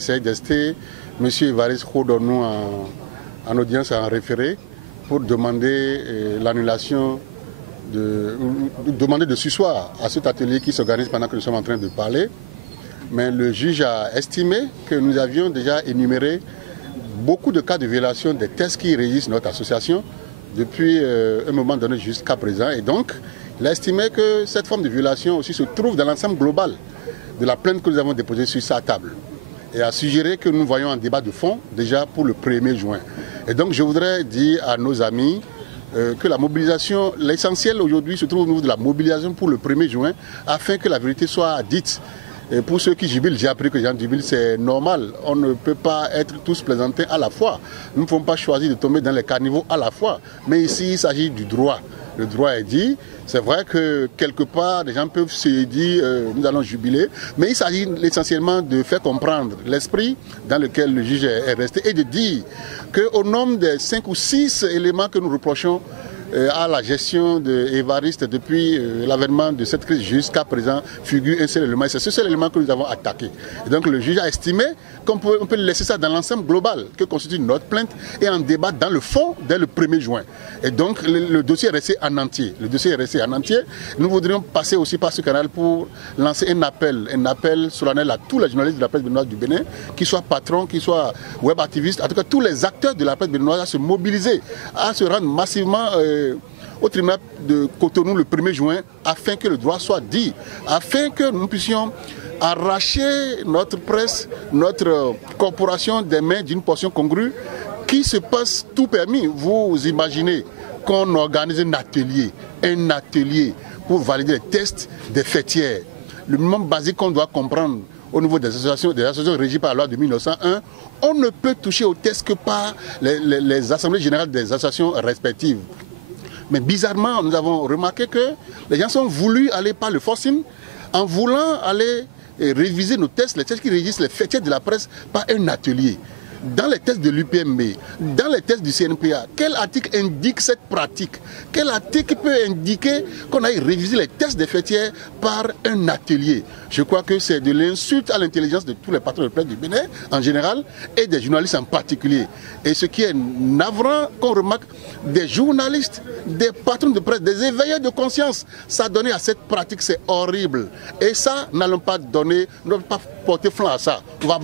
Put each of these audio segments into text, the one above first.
essayé d'ester M. Évariste Khodonou en audience en référé pour demander l'annulation, demander de surseoir à cet atelier qui s'organise pendant que nous sommes en train de parler. Mais le juge a estimé que nous avions déjà énuméré beaucoup de cas de violation des tests qui régissent notre association depuis un moment donné jusqu'à présent. Et donc, il a estimé que cette forme de violation aussi se trouve dans l'ensemble global de la plainte que nous avons déposée sur sa table. Et a suggéré que nous voyons un débat de fond déjà pour le 1er juin. Et donc, je voudrais dire à nos amis que la mobilisation, l'essentiel aujourd'hui se trouve au niveau de la mobilisation pour le 1er juin afin que la vérité soit dite. Et pour ceux qui jubilent, j'ai appris que les gens jubilent, c'est normal. On ne peut pas être tous plaisantés à la fois. Nous ne pouvons pas choisir de tomber dans les caniveaux à la fois. Mais ici, il s'agit du droit. Le droit est dit. C'est vrai que quelque part, les gens peuvent se dire nous allons jubiler. Mais il s'agit essentiellement de faire comprendre l'esprit dans lequel le juge est resté et de dire qu'au nom des 5 ou 6 éléments que nous reprochons à la gestion d'Évariste depuis l'avènement de cette crise jusqu'à présent figure un seul élément. C'est ce seul élément que nous avons attaqué. Et donc le juge a estimé qu'on peut laisser ça dans l'ensemble global que constitue notre plainte et en débattre dans le fond dès le 1er juin. Et donc le dossier est resté en entier. Le dossier est resté en entier. Nous voudrions passer aussi par ce canal pour lancer un appel solennel à tous les journalistes de la presse béninoise du Bénin, qu'ils soient patrons, qu'ils soient web activistes, en tout cas tous les acteurs de la presse béninoise à se mobiliser, à se rendre massivement au tribunal de Cotonou le 1er juin afin que le droit soit dit, afin que nous puissions arracher notre presse, notre corporation des mains d'une portion congrue qui se passe tout permis. Vous imaginez qu'on organise un atelier pour valider les tests des fêtières. Le minimum basique qu'on doit comprendre au niveau des associations régies par la loi de 1901, on ne peut toucher aux tests que par les assemblées générales des associations respectives. Mais bizarrement, nous avons remarqué que les gens ont voulu aller par le forcing en voulant aller réviser nos tests, les tests qui régissent les fêtières de la presse par un atelier. Dans les tests de l'UPMB, dans les tests du CNPA, quel article indique cette pratique? Quel article peut indiquer qu'on aille réviser les tests des fêtières par un atelier? Je crois que c'est de l'insulte à l'intelligence de tous les patrons de presse du Bénin en général et des journalistes en particulier. Et ce qui est navrant, qu'on remarque, des journalistes, des patrons de presse, des éveilleurs de conscience s'adonner à cette pratique, c'est horrible. Et ça, n'allons pas donner, n'allons pas porter flanc à ça. On va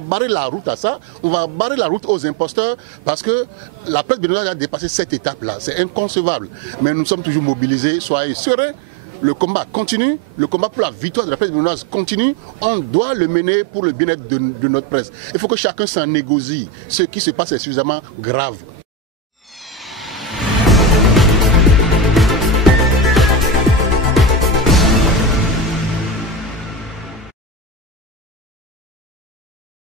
barrer la route à ça. On va barrer la route aux imposteurs parce que la presse béninoise a dépassé cette étape-là. C'est inconcevable. Mais nous sommes toujours mobilisés. Soyez sereins. Le combat continue. Le combat pour la victoire de la presse béninoise continue. On doit le mener pour le bien-être de notre presse. Il faut que chacun s'en négocie. Ce qui se passe est suffisamment grave.